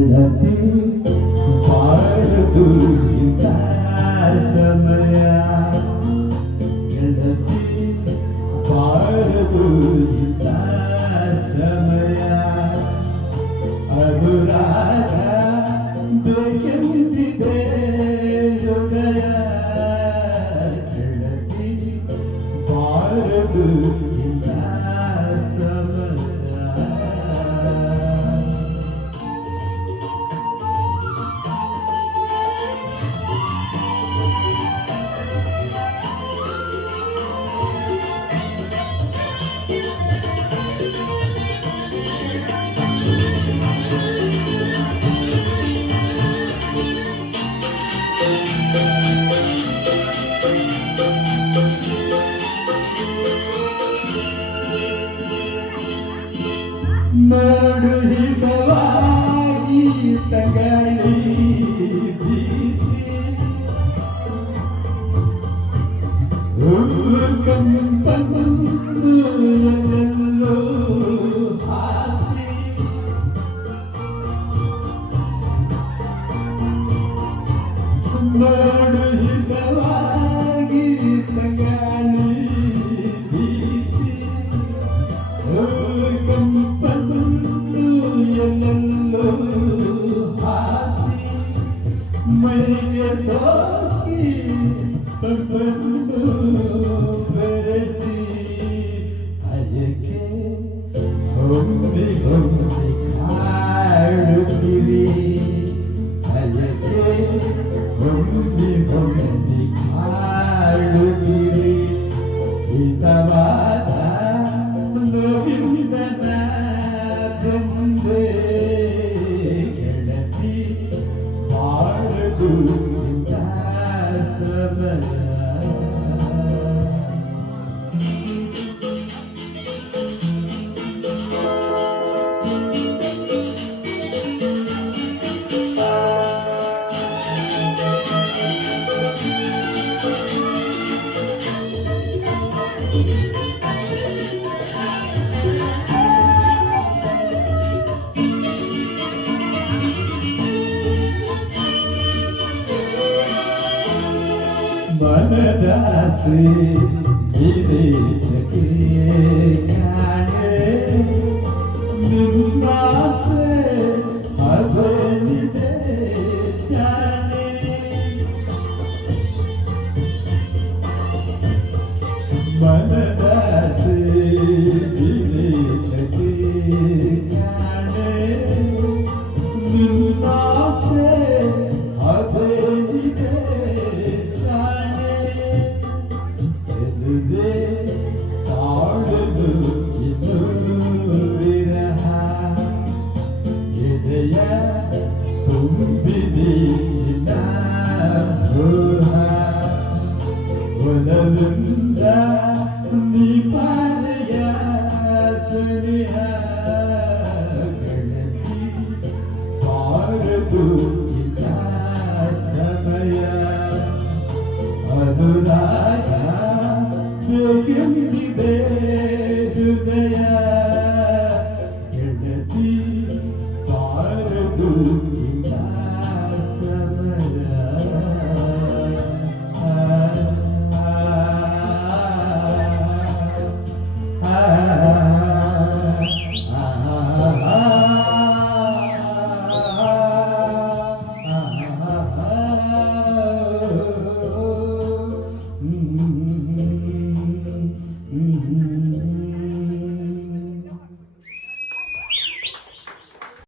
ಗೆಳತಿ ಬಾರದು ಇಂಥ ಸಮಯ ಗೆಳತಿ ಬಾರದು ಇಂಥ ಸಮಯ ಅನುರಾಗ ಬೇಕೆಂದಿದೆ ಹೃದಯ ಗೆಳತಿ ಬಾರದು ಇಂಥ ನಡು ಹಿತವಾಗಿ ತಗಳಿ ಬೀಸಿ ಕಂಪನ್ನು ಎಲ್ಲೆಲ್ಲೋ ಹಾಸಿ ನಡು ಹಿತವಾಗಿ ತಗಳಿ ಬೀಸಿ ಎಲ್ಲೆಲ್ಲೋ ಹಾಸಿ ಮೈಗೆ ಸೋಕಿ ತಂಪನ್ನು ಬೆರೆಸಿ ಅದಕ್ಕೆ ಹೊಂದಿ ಹೊಂದಿ ಕಾಡುತ್ತೀರಿ ಅದಕ್ಕೆ ಹೊಂದಿ ಹೊಂದಿ ಕಾಡುತ್ತೀರಿ ಹಿತವಾದ ನೋವಿಂದನ ಗೆಳತಿ ಬಾರದು ಇಂಥ ಸಮಯ ಮನದಾಸೆ ವಿವೇಕಕ್ಕೆ ಕಾಣೆ ನಿನ್ನಾಸೆ ಅದೇನಿದೆ ಜಾಣೆ ಮನದಾಸೆ ವಿವೇಕಕ್ಕೆ ಕಾಣೆ ನಿನ್ನಾಸೆ ಅದೇನಿದೆ ತಾಳದು ಇದು ವಿರಹ ಎದೆಯ ತುಂಬಿದೆ ಭ್ರೂಹ ಒಲವಿಂದ ನಿಪಾದಯ ಸನಿಹ ಗೆಳತಿ ಬಾರದು ಇಂಥ ಸಮಯ ಅನುರಾಗ